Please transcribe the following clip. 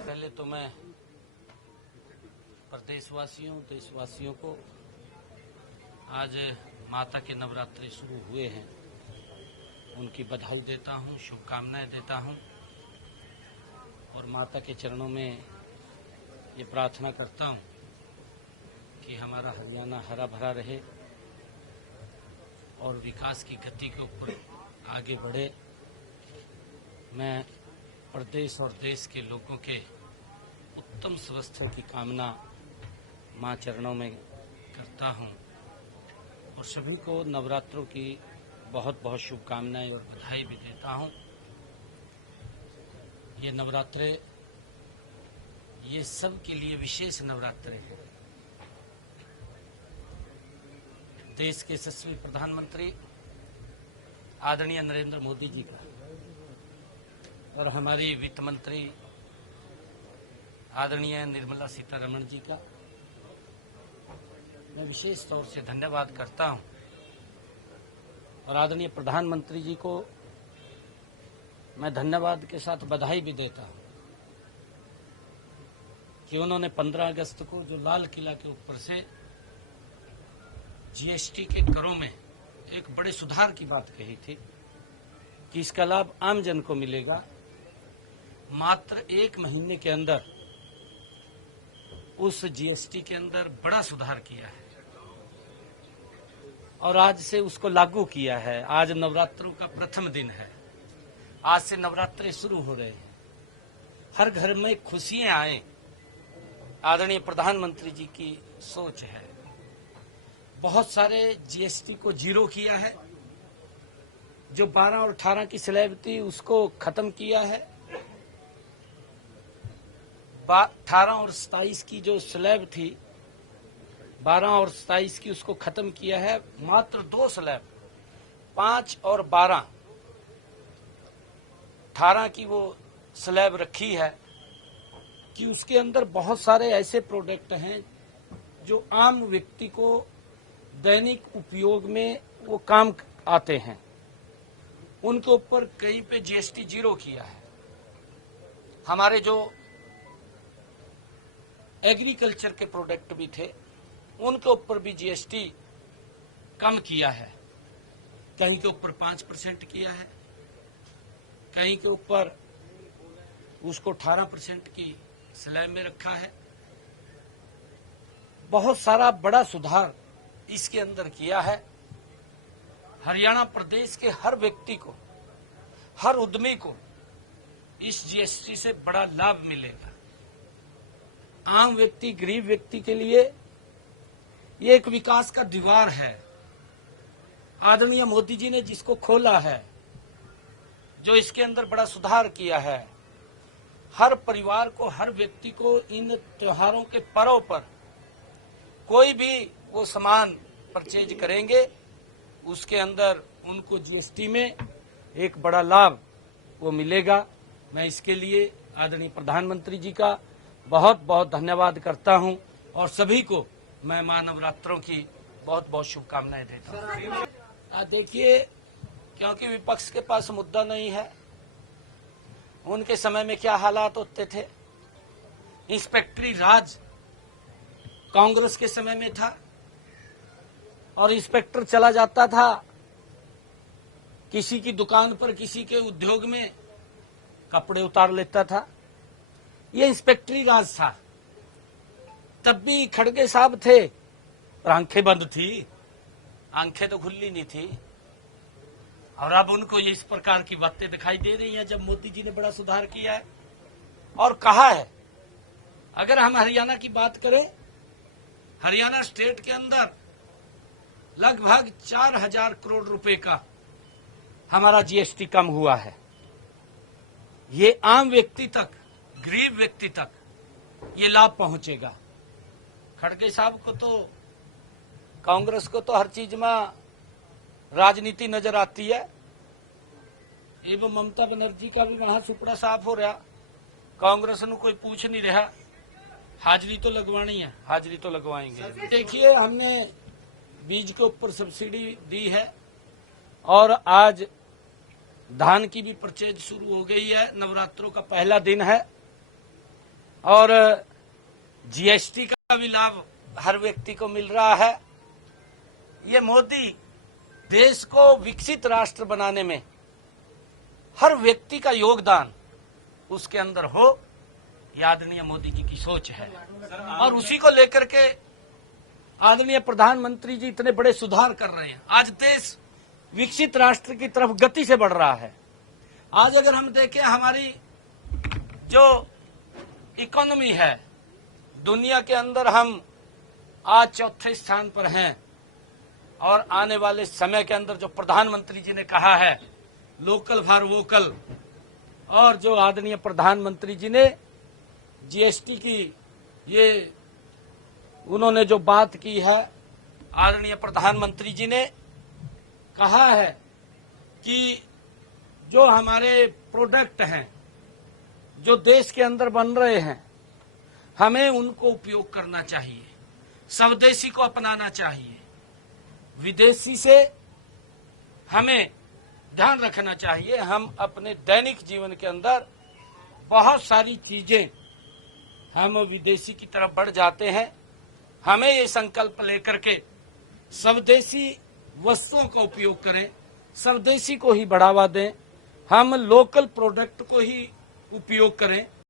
पहले तो मैं प्रदेशवासियों देशवासियों को आज माता के नवरात्रि शुरू हुए हैं, उनकी बधाई देता हूं, शुभकामनाएं देता हूं और माता के चरणों में ये प्रार्थना करता हूं कि हमारा हरियाणा हरा भरा रहे और विकास की गति के ऊपर आगे बढ़े। मैं प्रदेश और देश के लोगों के उत्तम स्वास्थ्य की कामना मां चरणों में करता हूं और सभी को नवरात्रों की बहुत बहुत शुभकामनाएं और बधाई भी देता हूं। ये नवरात्रे ये सब के लिए विशेष नवरात्रे हैं। देश के यशस्वी प्रधानमंत्री आदरणीय नरेंद्र मोदी जी का और हमारी वित्त मंत्री आदरणीय निर्मला सीतारमण जी का मैं विशेष तौर से धन्यवाद करता हूं और आदरणीय प्रधानमंत्री जी को मैं धन्यवाद के साथ बधाई भी देता हूं कि उन्होंने 15 अगस्त को जो लाल किला के ऊपर से जीएसटी के करों में एक बड़े सुधार की बात कही थी कि इसका लाभ आम जन को मिलेगा। मात्र 1 महीने के अंदर उस जीएसटी के अंदर बड़ा सुधार किया है और आज से उसको लागू किया है। आज नवरात्रों का प्रथम दिन है, आज से नवरात्रे शुरू हो रहे हैं। हर घर में खुशियां आए, आदरणीय प्रधानमंत्री जी की सोच है। बहुत सारे जीएसटी को जीरो किया है, जो 12 और 18 की स्लैब थी उसको खत्म किया है। 18 और 27 की जो स्लैब थी 12 और 27 की उसको खत्म किया है। मात्र 2 स्लैब 5 और 12 18 की वो स्लैब रखी है कि उसके अंदर बहुत सारे ऐसे प्रोडक्ट हैं जो आम व्यक्ति को दैनिक उपयोग में वो काम आते हैं, उनके ऊपर कहीं पे जीएसटी जीरो किया है। हमारे जो एग्रीकल्चर के प्रोडक्ट भी थे उनके ऊपर भी जीएसटी कम किया है। कहीं के ऊपर 5% किया है, कहीं के ऊपर उसको 18% की स्लैब में रखा है। बहुत सारा बड़ा सुधार इसके अंदर किया है। हरियाणा प्रदेश के हर व्यक्ति को, हर उद्यमी को इस जीएसटी से बड़ा लाभ मिलेगा। आम व्यक्ति, गरीब व्यक्ति के लिए ये एक विकास का द्वार है। आदरणीय मोदी जी ने जिसको खोला है, जो इसके अंदर बड़ा सुधार किया है, हर परिवार को, हर व्यक्ति को इन त्योहारों के पर्व पर कोई भी वो सामान परचेज करेंगे उसके अंदर उनको जीएसटी में एक बड़ा लाभ वो मिलेगा। मैं इसके लिए आदरणीय प्रधानमंत्री जी का बहुत बहुत धन्यवाद करता हूं और सभी को मैं मां नवरात्रों की बहुत बहुत शुभकामनाएं देता हूं। देखिए, क्योंकि विपक्ष के पास मुद्दा नहीं है, उनके समय में क्या हालात होते थे। इंस्पेक्टरी राज कांग्रेस के समय में था और इंस्पेक्टर चला जाता था किसी की दुकान पर, किसी के उद्योग में, कपड़े उतार लेता था। ये इंस्पेक्टरी राज था। तब भी खड़गे साहब थे पर आंखें बंद थी, आंखें तो खुली नहीं थी। और अब उनको ये इस प्रकार की बातें दिखाई दे रही हैं जब मोदी जी ने बड़ा सुधार किया है और कहा है। अगर हम हरियाणा की बात करें, हरियाणा स्टेट के अंदर लगभग 4000 करोड़ रुपए का हमारा जीएसटी कम हुआ है। ये आम व्यक्ति तक, गरीब व्यक्ति तक ये लाभ पहुंचेगा। खड़गे साहब को तो, कांग्रेस को तो हर चीज में राजनीति नजर आती है, एवं ममता बनर्जी का भी वहां सुपड़ा साफ हो रहा, कांग्रेस ने कोई पूछ नहीं रहा, हाजिरी तो लगवानी है, हाजिरी तो लगवाएंगे। देखिए, हमने बीज के ऊपर सब्सिडी दी है और आज धान की भी परचेज शुरू हो गई है। नवरात्रों का पहला दिन है और जीएसटी का भी लाभ हर व्यक्ति को मिल रहा है। ये मोदी देश को विकसित राष्ट्र बनाने में हर व्यक्ति का योगदान उसके अंदर हो, ये आदरणीय मोदी जी की सोच है और उसी को लेकर के आदरणीय प्रधानमंत्री जी इतने बड़े सुधार कर रहे हैं। आज देश विकसित राष्ट्र की तरफ गति से बढ़ रहा है। आज अगर हम देखें, हमारी जो इकोनॉमी है दुनिया के अंदर, हम आज चौथे स्थान पर हैं और आने वाले समय के अंदर जो प्रधानमंत्री जी ने कहा है लोकल फॉर वोकल, और जो आदरणीय प्रधानमंत्री जी ने जीएसटी की ये उन्होंने जो बात की है, आदरणीय प्रधानमंत्री जी ने कहा है कि जो हमारे प्रोडक्ट हैं जो देश के अंदर बन रहे हैं, हमें उनको उपयोग करना चाहिए, स्वदेशी को अपनाना चाहिए, विदेशी से हमें ध्यान रखना चाहिए। हम अपने दैनिक जीवन के अंदर बहुत सारी चीजें हम विदेशी की तरफ बढ़ जाते हैं। हमें ये संकल्प लेकर के स्वदेशी वस्तुओं का उपयोग करें, स्वदेशी को ही बढ़ावा दें, हम लोकल प्रोडक्ट को ही उपयोग करें।